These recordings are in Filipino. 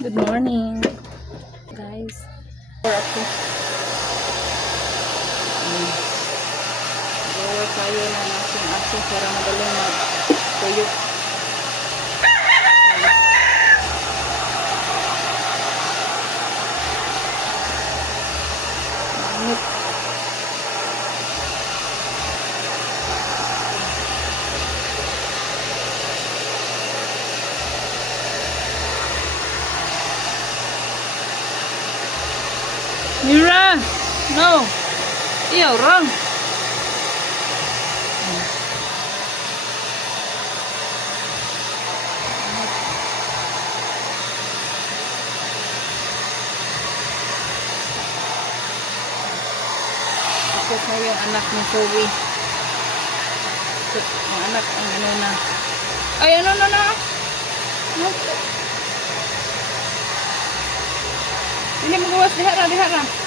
Good morning, guys. Ako. Gawa tayo ng ating ating para madaling mag-tuyo. Init. Mira! No! Iyo, wrong! Tapos na yung anak ni Zoe. Ang anak, ang ano na. Ay, ano na na? Ano? Hindi mo gawas, dihara. Ito yung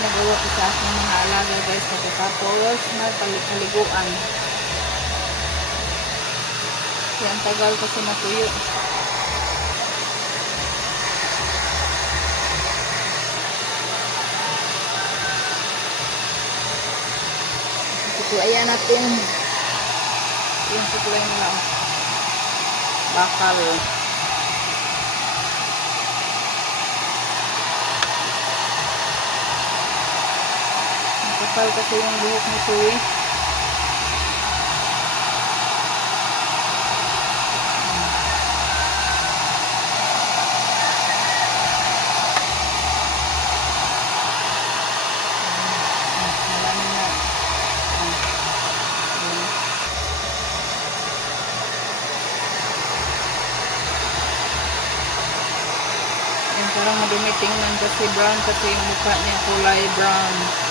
ginagawa ko sa aking mga alaga guys. Pagkatapos magpaliguan. Yan tagal kasi natuyo. Suklayan natin. Yung suklay nila. Bakal. Kapal kasi yung buhok ni. Yan, parang madumi tingnan kasi brown kasi yung mukha niya kulay brown.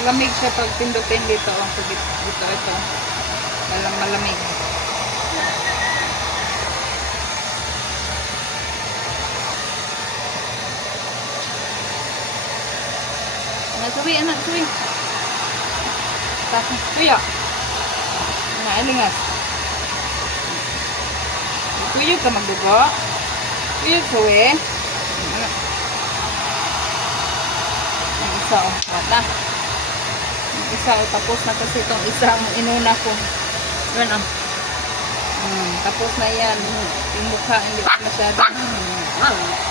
Lamig siya pag pindutin dito. Oh, so dito, dito ito. Malam malamig. Anak suwi, anak suwi. Tapos, kuya. Anak, ilingas. Kuya ka magdugo. Kuya suwi. Anak. Isa, oh. Mata. Isa, oh. Tapos na kasi itong isa ang inuna ko. Yan, oh. Hmm, tapos na yan. Yung mukha, hindi pa masyado. Hmm.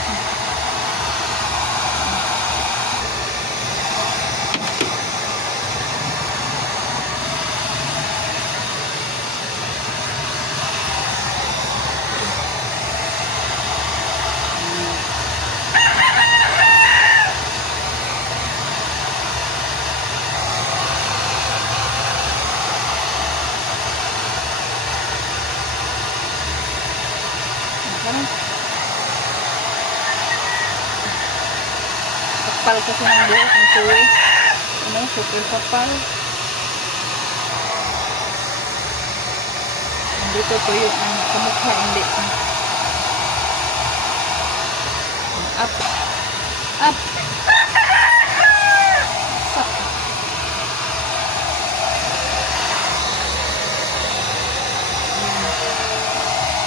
Ano? Kapal kasi ng buhok ng tuwi. Ano, super kapal. Dito tuyo ang kamukha, hindi pa. Up. Up.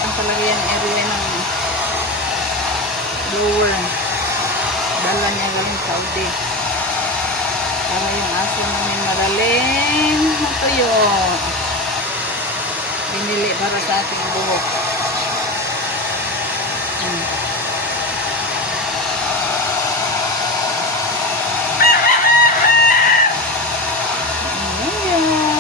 Ang talaga yan area ng lower. Dala niya galing Saudi. Para yung aso namin madaling matuyo. Binili para sa ating buhok. Hmm. Ayan.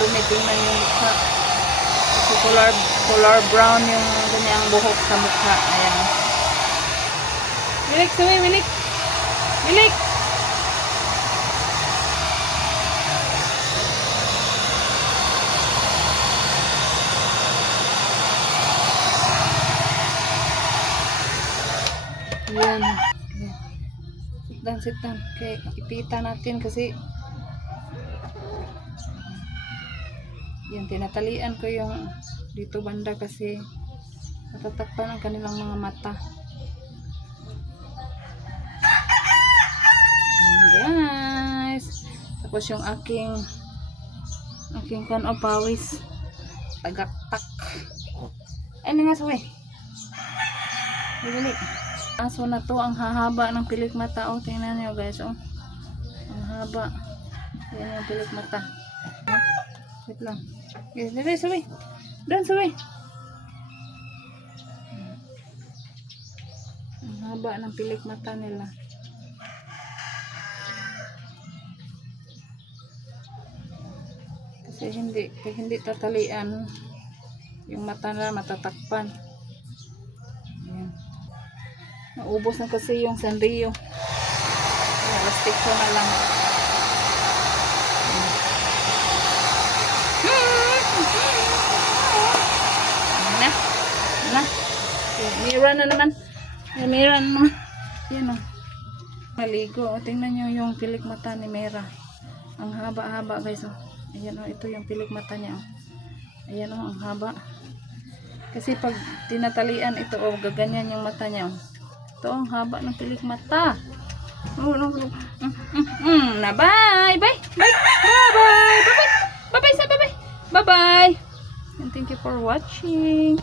dumi tingnan yung mukha. Kasi color, color brown yung kanyang buhok sa mukha. Ayan. Milik, suwi, milik. Milik! Yan. Sit down, sit down. Okay, ipita natin kasi yan, tinatalian ko yung dito banda kasi natatakpan ang kanilang mga mata. Ayan guys. Tapos yung aking aking kan o pawis. Tagaktak. Ay, nga suwi. Dili. Aso na to, ang hahaba ng pilik mata. Oh, tingnan nyo guys, oh. Ang haba. Yan yung pilik mata. Wait lang. Yes, dali, sabi. Doon, sabi. Ang haba ng pilik mata nila. Kasi hindi, hindi tatalian, yung mata nila matatakpan. Ayan. Naubos na kasi yung Sanrio. Plastic ko na lang. Ayan na. Ayan na. Okay, Mira na naman. May Mira na naman. Yan o. Maligo. Tingnan nyo yung pilik mata ni Mira. Ang haba-haba guys. O. Ayan o. Ito yung pilik mata niya. O. Ayan o. Ang haba. Kasi pag tinatalian ito o gaganyan yung mata niya. O. Ito ang haba ng pilik mata. Oh, no, no. Mm, mm, mm, na bye. Bye. Bye. Bye bye. Bye bye. Bye bye. Bye bye. Bye bye. And thank you for watching.